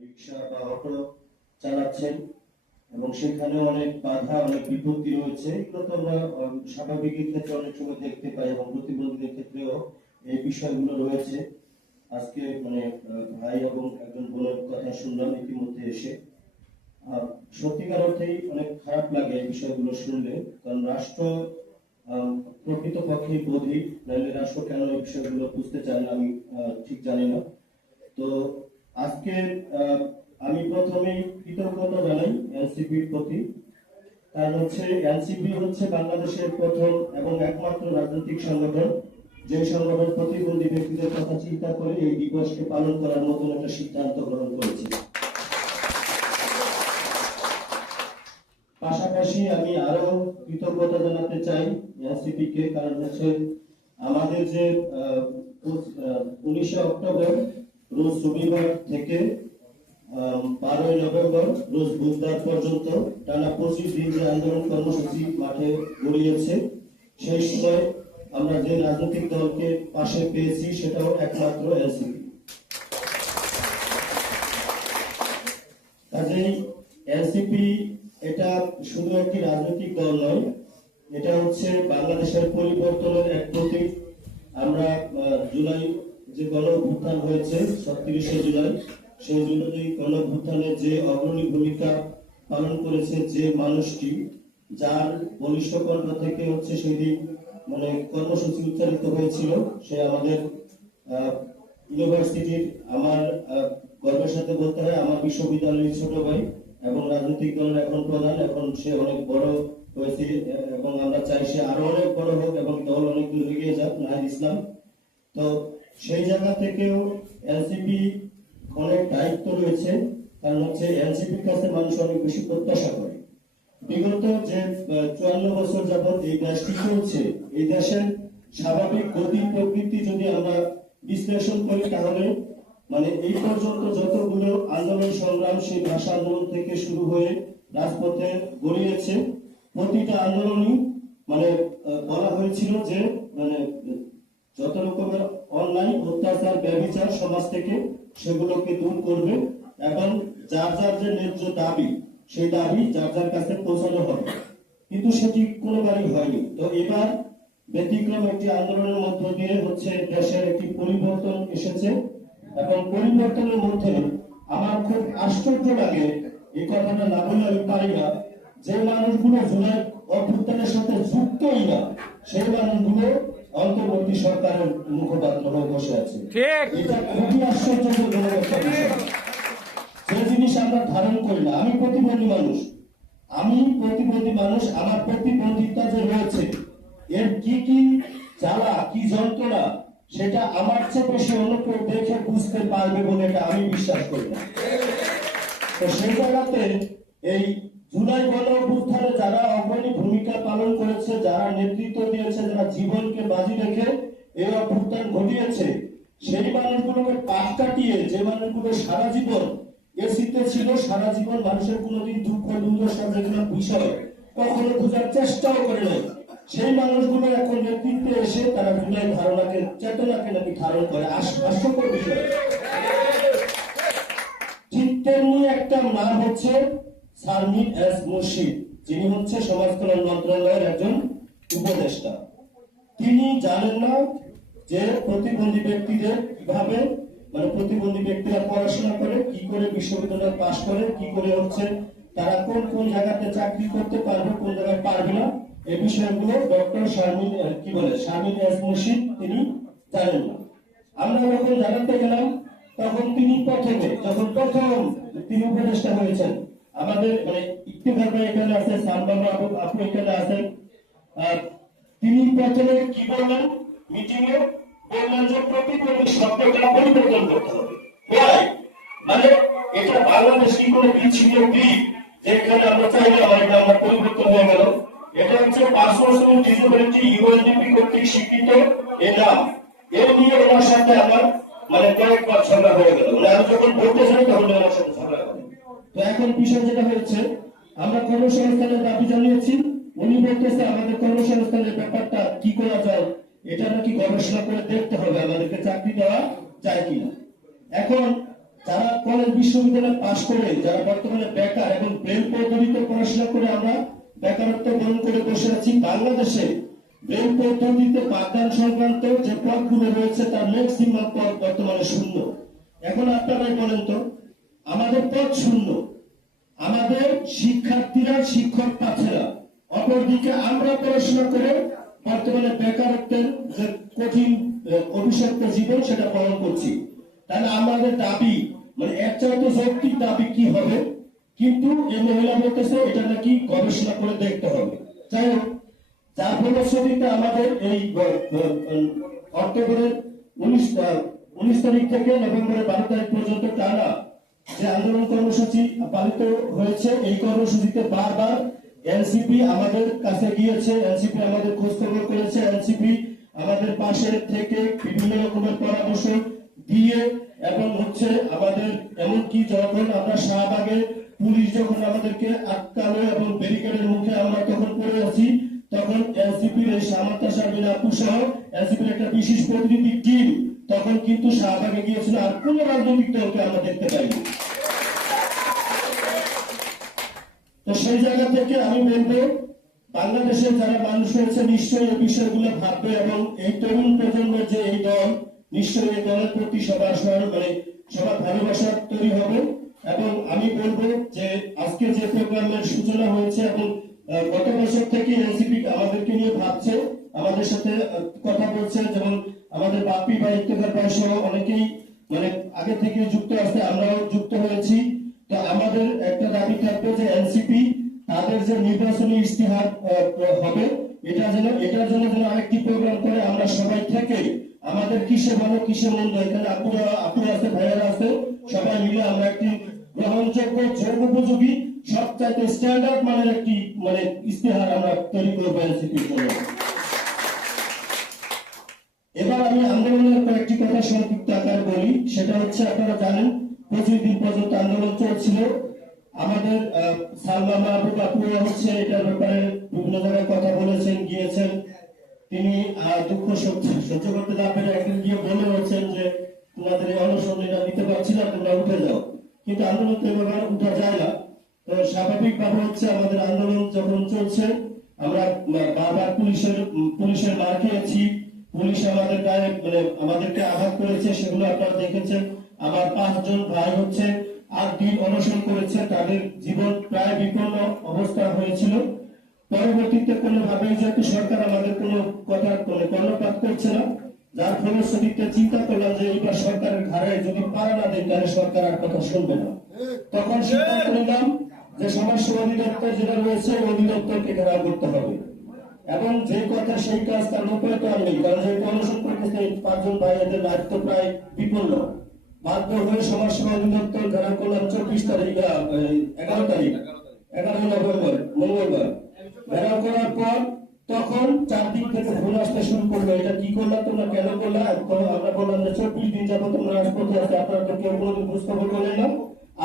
রিক্সা বা অটো চালাচ্ছেন এবং সেখানে অনেক বাধা অনেক বিপত্তি রয়েছে। এগুলো তো আমরা স্বাভাবিকের ক্ষেত্রে অনেক সময় দেখতে পাই এবং প্রতিবন্ধীদের ক্ষেত্রেও এই বিষয়গুলো রয়েছে। আজকে ভাই এবং একজন বোনের কথা শুনলাম ইতিমধ্যে এসে। সত্যিকার অর্থেই অনেক খারাপ লাগে এই বিষয়গুলো শুনলে, কারণ রাষ্ট্র প্রকৃতপক্ষে বধির, নাহলে রাষ্ট্র কেন এই বিষয়গুলো বুঝতে চায় না আমি ঠিক জানি না। তো আজকে আমি প্রথমেই কৃতজ্ঞতা জানাই এনসিপির প্রতি। কারণ এনসিপি হচ্ছে বাংলাদেশের প্রথম এবং একমাত্র রাজনৈতিক সংগঠন যে সংগঠন প্রতিবন্ধী ব্যক্তিদের কথা চিন্তা করে এই দিবসকে পালন করার মতন একটা সিদ্ধান্ত গ্রহণ করেছে। পাশাপাশি আমি আরো কৃতজ্ঞতা জানাতে চাই এনসিপি কে, কারণ আমাদের যে 19 অক্টোবর রোজ রবিবার থেকে 12 নভেম্বর রোজ বুধবার পর্যন্ত টানা 25 দিন যে আন্দোলন কর্মসূচি মাঠে গড়িয়েছে, সেই সময় আমরা যে রাজনৈতিক দলকে পাশে পেয়েছি সেটাও একমাত্র এনসিপি। কাজেই এনসিপি এটা শুধু একটি রাজনৈতিক দল নয়, এটা হচ্ছে বাংলাদেশের পরিবর্তনের এক প্রতীক। আমরা জুলাই যে গণ অভ্যুত্থান হয়েছে 37শে জুলাই, সেই জুলাই গণ অভ্যুত্থানে যে অগ্রণী ভূমিকা পালন করেছে যে মানুষটি, যার বলিষ্ঠ কণ্ঠ থেকে সেই দিন কর্মসূচি উচ্চারিত হয়েছিল, সে আমাদের ইউনিভার্সিটির, আমার গর্বের সাথে বলতে হয় আমার বিশ্ববিদ্যালয়ের ছোট ভাই এবং রাজনৈতিক দলের এখন প্রধান। এখন সে অনেক বড় হয়েছে এবং আমরা চাই সে আরো অনেক বড় হোক এবং দল অনেক দূর এগিয়ে যাক, নাহিদ ইসলাম। তো সেই জায়গা থেকেও এনসিপি অনেক দায়িত্ব রয়েছে, কারণ এনসিপির কাছে মানুষ অনেক বেশি প্রত্যাশা করে। বিগত যে 54 বছর যাবৎ এই দেশটি চলছে, এই দেশের স্বাভাবিক গতি প্রকৃতি যদি আমরা বিশ্লেষণ করি, তাহলে এই পর্যন্ত যতগুলো আন্দোলন সংগ্রাম সেই ভাষা আন্দোলন থেকে শুরু হয়ে রাজপথে গড়িয়েছে, প্রতিটা আন্দোলনই বলা হয়েছিল যে যত রকমের অন্যায় অত্যাচার ব্যভিচার সমাজ থেকে সেগুলোকে দূর করবে এবং যার যার যে ন্যায্য দাবি সেই দাবি যার যার কাছে পৌঁছানো হবে। কিন্তু সেটি কোনোবারই হয়নি। তো এবার ব্যতিক্রম একটি আন্দোলনের মধ্য দিয়ে দেশের একটি পরিবর্তন এসেছে এবং পরিবর্তনের মধ্যে আমার খুব আশ্চর্য লাগে, এই কথাটা না বলে আমি পারি না, যে মানুষগুলো জুলাই অভ্যুত্থানের সাথে যুক্তই না সেই মানুষগুলো অন্তর্বর্তী সরকারের মুখপাত্র হয়ে বসে আছে। এটা খুবই আশ্চর্যজনক একটা বিষয়, যে জিনিস আমরা ধারণ করি না। আমি প্রতিবন্ধী মানুষ, আমার প্রতিবন্ধিতা যে রয়েছে, এর কি কি জ্বালা কি যন্ত্রণা সেটা আমার চেয়ে বেশি অন্য কেউ দেখে বুঝতে পারবে বলে এটা আমি বিশ্বাস করি না। তো সেই জায়গাতে এই জুলাই গণ অভ্যুত্থানে যারা অগ্রণী ভূমিকা পালন করেছে, যারা নেতৃত্ব দিয়েছে, যারা জীবনকে বাজি রেখে এই অভ্যুত্থান ঘটিয়েছে, সেই মানুষগুলোকে পাশ কাটিয়ে যে মানুষগুলো সারা জীবন এসিতে ছিল, সারা জীবন মানুষের কোনোদিন দুঃখ দুর্দশা যেগুলো বিষয় কখনো বোঝার চেষ্টাও করে নাই, সেই মানুষগুলো এখন নেতৃত্বে এসে তারা জুলাই ধারণাকে চেতনাকে নাকি ধারণ করে। হাস্যকর বিষয়। ঠিক তেমনি একটা নাম হচ্ছে শারমিন এস মুর্শিদ, যিনি সমাজ কল্যাণ মন্ত্রণালয়ের একজন উপদেষ্টা। তিনি জানেন না যে প্রতিবন্ধী ব্যক্তিদের কিভাবে প্রতিবন্ধী ব্যক্তিরা পড়াশোনা করে, কি করে বিশ্ববিদ্যালয় পাশ করে, কি করে তারা কোন কোন জায়গাতে চাকরি করতে পারবে, কোন জায়গায় পারবে না, এই বিষয়গুলো ডক্টর শারমিন এস মুর্শিদ তিনি জানেন না। আমরা যখন জানাতে গেলাম, তখন তিনি যখন প্রথম তিনি উপদেষ্টা হয়েছেন, আমাদের ইফতিখার ভাই এখানে আছে, সালমান আপু এখানে আছেন, তিনি প্রথমে কি বললেন মিটিং এ, বললেন যে প্রতিবন্ধী শব্দটা পরিবর্তন করতে হবে। এটা বাংলাদেশ কি কোনো বিচ্ছিন্ন দ্বীপ যেখানে আমরা চাইলে আমরা পরিবর্তন হয়ে গেল? এটা পার্সোনাল ডিসেবিলিটি ইউএনডিপি কর্তৃক স্বীকৃত এ নাম। এর নিয়ে ওনার সাথে আমার কয়েকবার ঝগড়া হয়ে গেল। আমি যখন বলতে চাই তখন আমার সাথে ঝগড়া করে। তো এখন বিষয় যেটা হয়েছে, আমরা কর্মসংস্থানের দাবি জানিয়েছি, উনি বলতেছে আমাদের কর্মসংস্থানের ব্যাপারটা কি করা যায়, এটা নাকি গবেষণা করে দেখতে হবে আমাদেরকে চাকরি দেওয়া যায় কিনা। এখন যারা কলেজ বিশ্ববিদ্যালয়ে পাশ করে যারা বর্তমানে বেকার এবং ব্রেল পদ্ধতিতে পড়াশোনা করে আমরা বেকারত্ব বরণ করে বসে আছি, বাংলাদেশে ব্রেল পদ্ধতিতে পাঠদান সংক্রান্ত যে পদগুলো রয়েছে তার ম্যাক্সিমাম পদ বর্তমানে শূন্য। এখন আপনারাই বলেন তো, আমাদের পদ শূন্য, আমাদের শিক্ষার্থীরা শিক্ষক পাচ্ছে না, অপরদিকে আমরা পড়াশোনা করে বর্তমানে বেকারত্বের যে কঠিন অভিশপ্ত জীবন সেটা পালন করছি। তাহলে আমাদের দাবি মানে এর চাইতে যৌক্তিক দাবি কি হবে? কিন্তু এই মহিলা বলতেছে এটা নাকি গবেষণা করে দেখতে হবে। যাই হোক, যার ফলশ্রুতিতে আমাদের এই অক্টোবরের 19 তারিখ থেকে নভেম্বরের 12 তারিখ পর্যন্ত টানা যে আন্দোলন কর্মসূচি পালিত হয়েছে, এই কর্মসূচিতে বারবার এনসিপি আমাদের কাছে গিয়েছে, এনসিপি আমাদের খোঁজ খবর করেছে, এনসিপি আমাদের পাশে থেকে বিভিন্ন রকমের পরামর্শ দিয়ে এবং আমাদের এমনকি যখন আমরা শাহবাগে পুলিশ যখন আমাদেরকে আটকালো এবং ব্যারিকেডের মুখে আমরা তখন পড়ে আছি, তখন এনসিপির এই সামান্তা শারমিন আপু সহ এনসিপির একটা বিশেষ প্রতিনিধি টিম তখন কিন্তু শাহবাগে গিয়েছিল, আর কোন রাজনৈতিক দলকে আমরা দেখতে পাইনি। তো সেই জায়গা থেকে আমি বলবো, বাংলাদেশের যারা মানুষ রয়েছে নিশ্চয়ই এই বিষয়গুলো ভাববে এবং এই তরুণ প্রজন্মের যে এই দল, নিশ্চয়ই এই দলের প্রতি সবার ভালোবাসা তৈরি হবে। এবং আমি বলবো যে আজকে যে প্রোগ্রামের সূচনা হয়েছে এবং গত বছর থেকে এনসিপি আমাদেরকে নিয়ে ভাবছে, আমাদের সাথে কথা বলছে, যেমন আমাদের বাপ্পি ভাই, ইফতেখার ভাই সহ অনেকেই মানে আগে থেকে যুক্ত আছে, আমরাও যুক্ত হয়েছি। তো আমাদের একটা দাবি থাকবে যে এনসিপি তাদের যে নির্বাচনী ইস্তিহার হবে এটার জন্য যেন আরেকটি প্রোগ্রাম করে আমরা সবাই থেকে আমাদের কিসে ভালো কিসে মন্দ, এখানে আপুরা আছে, ভাইয়ারা আছে, সবাই মিলে আমরা একটি গ্রহণযোগ্য যৌগোপযোগী সবচাইতে স্ট্যান্ডার্ড মানের একটি মানে ইস্তিহার আমরা তৈরি করবো এনসিপির জন্য। এবার আমি আন্দোলনের কয়েকটি কথা সংক্ষিপ্ত আকারে বলি। সেটা হচ্ছে, আপনারা জানেন 25 দিন পর্যন্ত আন্দোলন চলছিল। আমাদের সালমা মাহবুব আপু এটার ব্যাপারে বিভিন্ন জায়গায় কথা বলেছেন, গিয়েছেন। তিনি দুঃখ সহ্য করতে না পেরে একদিন গিয়ে বলে হচ্ছেন যে তোমাদের এই অনশন এটা নিতে পারছি না, তোমরা উঠে যাও। কিন্তু আন্দোলন তো এবার উঠা যায় না। তো স্বাভাবিকভাবে আমাদের আন্দোলন যখন চলছে, আমরা বারবার পুলিশের মার খেয়েছি, পুলিশ আমাদের গায়ে মানে আমাদেরকে আঘাত করেছে, সেগুলো আপনারা দেখেছেন। আমার 5 জন ভাই 8 দিন অনশন করেছে, তাদের জীবন প্রায় বিপন্ন অবস্থা হয়েছিল। পরবর্তীতে কোনোভাবেই যেহেতু সরকার আমাদের কোনো কথা কর্ণপাত করছে না, যার ফলশ্রুতিতে চিন্তা করলাম যে এইবার সরকারের ঘাড়ে যদি পাড়া না দেয় তাহলে সরকার আর কথা শুনবে না। তখন সিদ্ধান্ত নিলাম যে সমাজসেবা অধিদপ্তর যেটা রয়েছে অধিদপ্তরকে ঘেরাও করতে হবে এবং যে কথা সেই কাজ, তার উপায় তো আর নেই। কারণ যেহেতু অনশন করতেছে 5 জন ভাই, এদের রাজ্য প্রায় বিপন্ন। বাধ্য হয়ে সমাজসেবা অধিদপ্তর ঘেরাও করলাম 11 নভেম্বর মঙ্গলবার। ঘেরাও করার পর তখন চারদিক থেকে ফোন আসতে শুরু করলো, এটা কি করলাম তোমরা, কেন করলাম? তো আমরা বললাম যে 24 দিন যাবো তোমরা রাজপথে আছে, আপনারা তো কেউ কোনোদিন বুঝখবর করলেন না।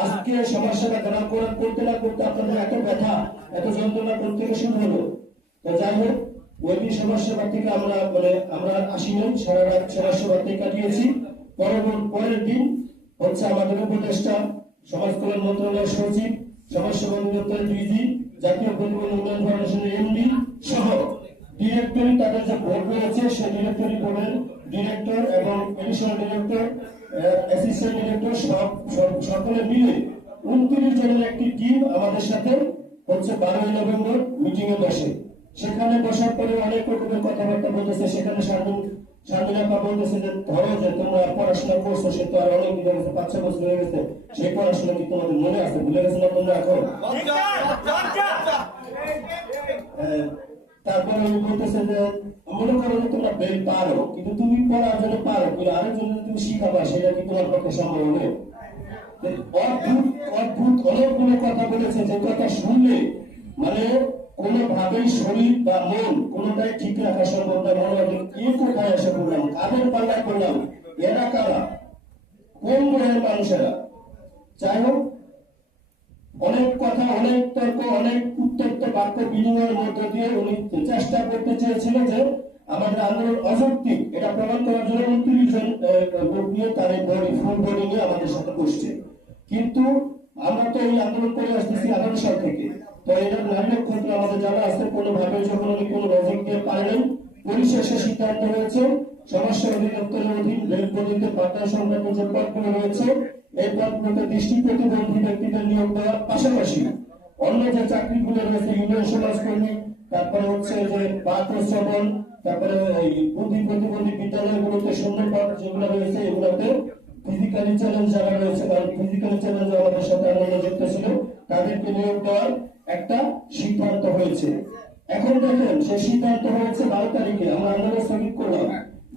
আজকে সমাজসেবা ঘেরাও করতে না করতে আপনাদের এত ব্যথা এত যন্ত্রণা করতে শুরু হলো। তো যাই হোক, ওই দিন সমাজসেবা থেকে আমরা আসি নাই, সারা রাত সমাজসেবাতে কাটিয়েছি। পরের দিন আমাদের উপদেষ্টা, সমাজ কল্যাণ মন্ত্রণালয়ের সচিব, সমাজসেবা অধিদপ্তরের ডিজি, জাতীয় পরিবহন উন্নয়ন ফাউন্ডেশনের এমডি সহ ডিরেক্টরি, তাদের যে বোর্ড রয়েছে সেই ডিরেক্টরি বোর্ডের ডিরেক্টর এবং এডিশনাল ডিরেক্টর, অ্যাসিস্ট্যান্ট ডিরেক্টর সকলে মিলে 29 জনের একটি টিম আমাদের সাথে 12 নভেম্বর মিটিং এ বসে। সেখানে বসার পরে অনেক রকমের কথাবার্তা বলতেছে। সেখানে শারমিনা বলতেছে যে ধরো যে তোমরা পড়াশোনা করছো, সে তো আর অনেক দিন হয়ে গেছে, 5-6 বছর হয়ে গেছে, সেই পড়াশোনা কি তোমাদের মনে আছে? ভুলে গেছো না তোমরা এখন? তারপরে উনি বলতেছে যে মনে করো যে তোমরা বেল পারো, কিন্তু তুমি পড়ার জন্য পারো, কিন্তু আরেকজন তুমি শিখাবা, সেটা কি তোমার পক্ষে সম্ভব হবে? অদ্ভুত অনেকগুলো কথা বলেছে, যে কথা শুনলে মানে কোনোভাবেই শরীর বা মন কোনোটাই ঠিক রাখা সম্ভব না। মনে হবে কি কোথায় এসে পড়লাম, কাদের পাল্লায় পড়লাম, এরা কারা, কোন গ্রহের মানুষেরা। যাই হোক, অনেক কথা, অনেক তর্ক, অনেক উত্তপ্ত বাক্য বিনিময়ের মধ্য দিয়ে উনি চেষ্টা করতে চেয়েছিল যে আমাদের আন্দোলন অযৌক্তিক এটা প্রমাণ করার জন্য 29 জন লোক নিয়ে তার বডি ফুল বডি নিয়ে আমাদের সাথে বসছে। কিন্তু আমরা তো এই আন্দোলন করে আসতেছি 18 সাল থেকে, তো এটার নারী নক্ষত্র আমাদের জানা আছে। কোনোভাবে যখন উনি কোনো লজিক দিয়ে পারেন, পরিশেষে সিদ্ধান্ত হয়েছে সমস্যা অধিদপ্তরের অধীন রেল পদ্ধতিতে পাঠা সংক্রান্ত যে পদগুলো রয়েছে এই পদগুলোতে দৃষ্টি প্রতিবন্ধী ব্যক্তিদের নিয়োগ দেওয়ার পাশাপাশি অন্য যে চাকরিগুলো রয়েছে ইউনিয়ন সমাজকর্মী, তারপরে হচ্ছে যে বাক শ্রবণ, তারপরে এই বুদ্ধি প্রতিবন্ধী বিদ্যালয়গুলোতে শূন্য পদ যেগুলো রয়েছে এগুলোতে ফিজিক্যালি চ্যালেঞ্জ যারা রয়েছে, কারণ ফিজিক্যালি চ্যালেঞ্জ আমাদের সাথে আনন্দ যুক্ত ছিল, তাদেরকে নিয়োগ দেওয়ার একটা সিদ্ধান্ত হয়েছে। এখন দেখেন সেই সিদ্ধান্ত হয়েছে 12 তারিখে, আমরা আন্দোলন স্থগিত করলাম।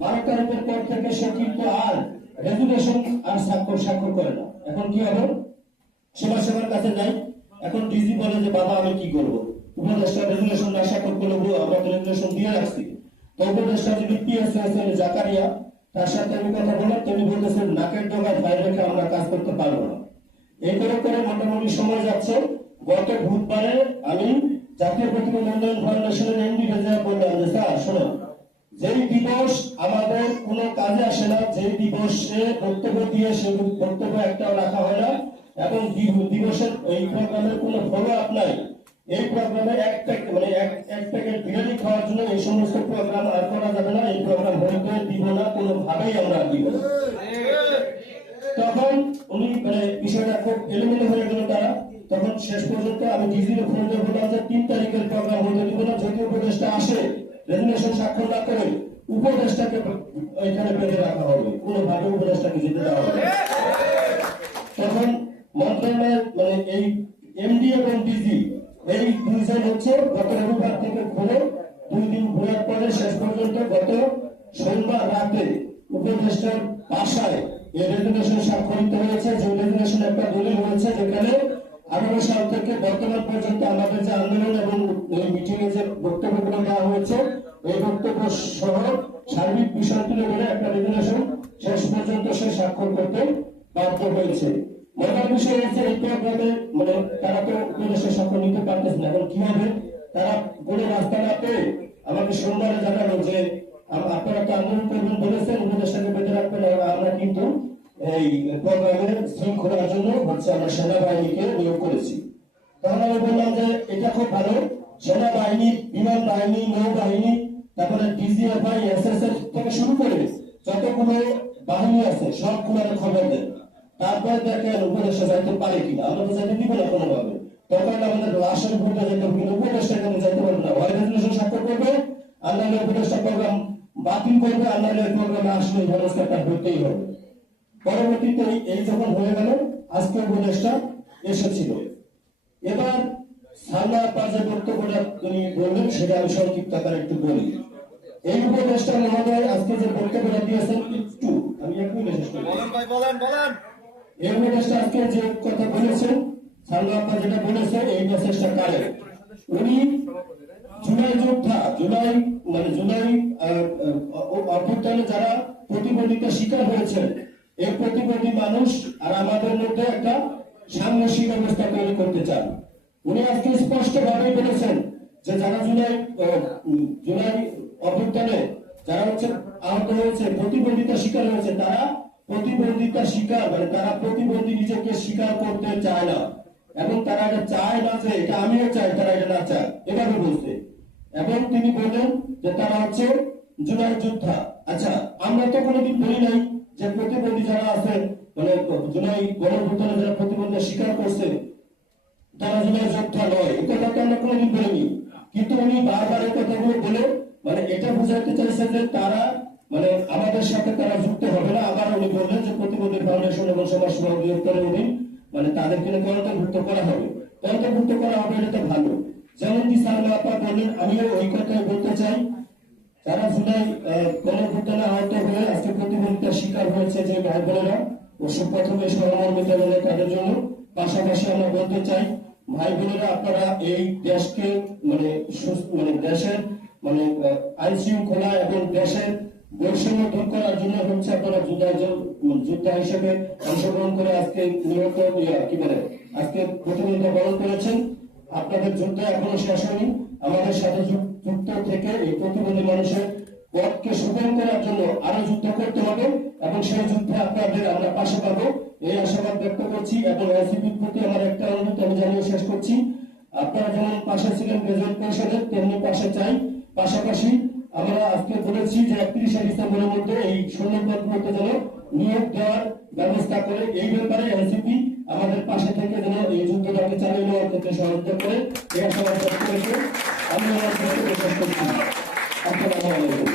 12 তারিখের পর থেকে সে কিন্তু আর রেজুলেশন আর স্বাক্ষর করে না। এখন কি হবে? সেবার কাছে যাই, এখন ডিজি বলে যে বাবা আমি কি করবো, উপদেষ্টা রেজুলেশন না স্বাক্ষর করলে আমরা রেজুলেশন দিয়ে রাখছি। তো উপদেষ্টা যদি পিএসএস জাকারিয়া, তার সাথে আমি কথা বললাম, তিনি বলতেছেন নাকের ডগায় ফাইল রেখে আমরা কাজ করতে পারবো না। এই করে করে মোটামুটি সময় যাচ্ছে। গত বুধবারে আমি জাতীয় প্রতিবন্ধী উন্নয়ন ফাউন্ডেশনের এমডি রেজা বললাম যে স্যার শোনো, যেই দিবস আমাদের কোনো কাজে আসে না, যে দিবসে বক্তব্য দিয়ে সে বক্তব্য একটাও রাখা হয় না, এবং দিবসের এই প্রোগ্রামের কোনো ফলো আপ নাই, এই প্রোগ্রামে এক প্যাকেট বিরিয়ানি খাওয়ার জন্য এই সমস্ত প্রোগ্রাম আর করা যাবে না, এই প্রোগ্রাম হইতে দিব না, কোনোভাবেই আমরা দিব না। তখন উনি বিষয়টা খুব এলোমেলো হয়ে গেল তারা। তখন শেষ পর্যন্ত আমি ডিজির ফোন দিয়ে বললাম যে 3 তারিখের প্রোগ্রাম হইতে দিব না, যদি উপদেষ্টা আসে রেজুলেশন স্বাক্ষর না করে উপদেষ্টাকে এখানে বেঁধে রাখা হবে, কোনোভাবে উপদেষ্টাকে যেতে দেওয়া হবে। তখন মন্ত্রণালয়ের এই এমডি এবং ডিজি এই দুইজন হচ্ছে গত রবিবার থেকে ঘুরে 2 দিন ঘোরার পরে শেষ পর্যন্ত গত সোমবার রাতে উপদেষ্টার বাসায় এই রেজুলেশন স্বাক্ষরিত হয়েছে। যে রেজুলেশন একটা দলিল হয়েছে যেখানে 18 সাল থেকে বর্তমান পর্যন্ত আমাদের যে আন্দোলন এবং এই মিটিং এ যে বক্তব্যগুলো দেওয়া হয়েছে এই বক্তব্য সহ সার্বিক বিষয় তুলে ধরে একটা রেজুলেশন শেষ পর্যন্ত সে স্বাক্ষর করতে বাধ্য হয়েছে। মজার বিষয় হচ্ছে এই প্রোগ্রামে তারা তো উপদেশের স্বাক্ষর নিতে পারতেছে না। এখন কিভাবে তারা কোনো রাস্তা না পেয়ে আমাকে সোমবারে জানালো যে আপনারা তো আন্দোলন করবেন বলেছেন, উপদেশটাকে বেঁধে রাখবেন, আমরা কিন্তু এই প্রোগ্রামের শৃঙ্খলার জন্য হচ্ছে আমরা সেনাবাহিনীকে নিয়োগ করেছি। তাহলে আমি বললাম যে এটা খুব ভালো, সেনাবাহিনী, বিমান বাহিনী, নৌবাহিনী, তারপরে ডিজিএফআই, এসএসএফ থেকে শুরু করে যতগুলো বাহিনী আছে সবগুলোর খবর দেন, তারপরে দেখেন উপদেষ্টা যাইতে পারে কিনা। আমরা তো যাইতে দিব না কোনোভাবে, তখন আমাদের লাশের ভোটে যেতে হবে, কিন্তু উপদেষ্টা এখানে যাইতে পারবে না। হয় রেজুলেশন স্বাক্ষর করবে, আন্দাজে উপদেষ্টা প্রোগ্রাম বাতিল করবে, আন্দাজে প্রোগ্রামে আসলে ব্যবস্থাটা হতেই হবে। পরবর্তীতে এই যখন হয়ে গেল, আজকে উপদেষ্টা এসেছিল। এবার সালমার পাশে বক্তব্যটা তিনি বললেন সেটা আমি সংক্ষিপ্ত আকারে একটু বলি। এই উপদেষ্টা মহোদয় আজকে যে বক্তব্যটা দিয়েছেন একটু আমি এক মিনিট শেষ করি। এই উপদেষ্টা আজকে যে কথা বলেছেন, সালমা আপা যেটা বলেছে এই মেসেজটা কারেক্ট। উনি জুলাই যোদ্ধা, জুলাই অভ্যুত্থানে যারা প্রতিবন্ধিতা শিকার হয়েছে এই প্রতিবন্ধী মানুষ আর আমাদের মধ্যে একটা সাংঘর্ষিক অবস্থা তৈরি করতে চান। উনি আজকে স্পষ্ট ভাবে বলেছেন যে যারা জুলাই অভ্যুত্থানে যারা হচ্ছে আহত হয়েছে, প্রতিবন্ধিতা শিকার হয়েছে, তারা প্রতিবন্ধিতা শিকার তারা প্রতিবন্ধী নিজেকে স্বীকার করতে চায় না, এবং তারা এটা চায় না যে এটা আমিও চাই, তারা এটা না চায়, এভাবে বলছে। এবং তিনি বললেন যে তারা হচ্ছে জুলাই যোদ্ধা। আচ্ছা, আমরা তো কোনোদিন বলি নাই যে প্রতিবন্ধী যারা আছে জুলাই গণঅভ্যুত্থানে যারা প্রতিবন্ধী স্বীকার করছে তারা জুলাই যোদ্ধা নয়, এই কথা তো আমরা কোনোদিন বলিনি। কিন্তু উনি বারবার এই কথাগুলো বলে এটা বুঝাতে চাইছে যে তারা আমাদের সাথে তারা যুক্ত হবে না। আবার উনি বললেন যে প্রতিবন্ধী ফাউন্ডেশন এবং সমাজ সেবা অধিদপ্তরের অধীন তাদেরকে অন্তর্ভুক্ত করা হবে। অন্তর্ভুক্ত করা হবে, এটা তো ভালো। যেমন কি সালমা আপা বললেন, আমিও ওই কথাই বলতে চাই, যারা জুলাই গণঅভ্যুত্থানে আহত হয়ে আজকে প্রতিবন্ধিতার শিকার হয়েছে যে ভাই বোনেরা, প্রথমে সহমর্মিত হলে তাদের জন্য। পাশাপাশি আমরা বলতে চাই ভাই বোনেরা, আপনারা এই দেশকে দেশের আইন শৃঙ্খলা এবং দেশের বৈষম্য দূর করার জন্য হচ্ছে আপনারা যোদ্ধা হিসেবে অংশগ্রহণ করে আজকে নিহত আজকে প্রতিনিধিত্ব বরণ করেছেন। আপনাদের যুদ্ধ এখনো শেষ হয়নি, আমাদের সাথে যুক্ত থেকে এই প্রতিবন্ধী মানুষের পথকে সুগম করার জন্য আরো যুদ্ধ করতে হবে এবং সেই যুদ্ধে আপনাদের আমরা পাশে পাবো এই আশাবাদ ব্যক্ত করছি। এবং এনসিপির প্রতি আমার একটা অনুরোধ আমি জানিয়ে শেষ করছি, আপনারা যেমন পাশে ছিলেন গ্রাজুয়েট পরিষদের, তেমনি পাশে চাই। পাশাপাশি আমরা আজকে বলেছি যে 31শে ডিসেম্বরের মধ্যে এই শূন্যপদগুলোতে যেন নিয়োগ দেওয়ার ব্যবস্থা করে। এই ব্যাপারে এনসিপি আমাদের পাশে থেকে যেন এই যুদ্ধটাকে চালিয়ে নেওয়ার ক্ষেত্রে সহযোগিতা করে এই আশাবাদ ব্যক্ত রেখে আমি আমার বক্তব্য শেষ করছি। আসসালামু আলাইকুম।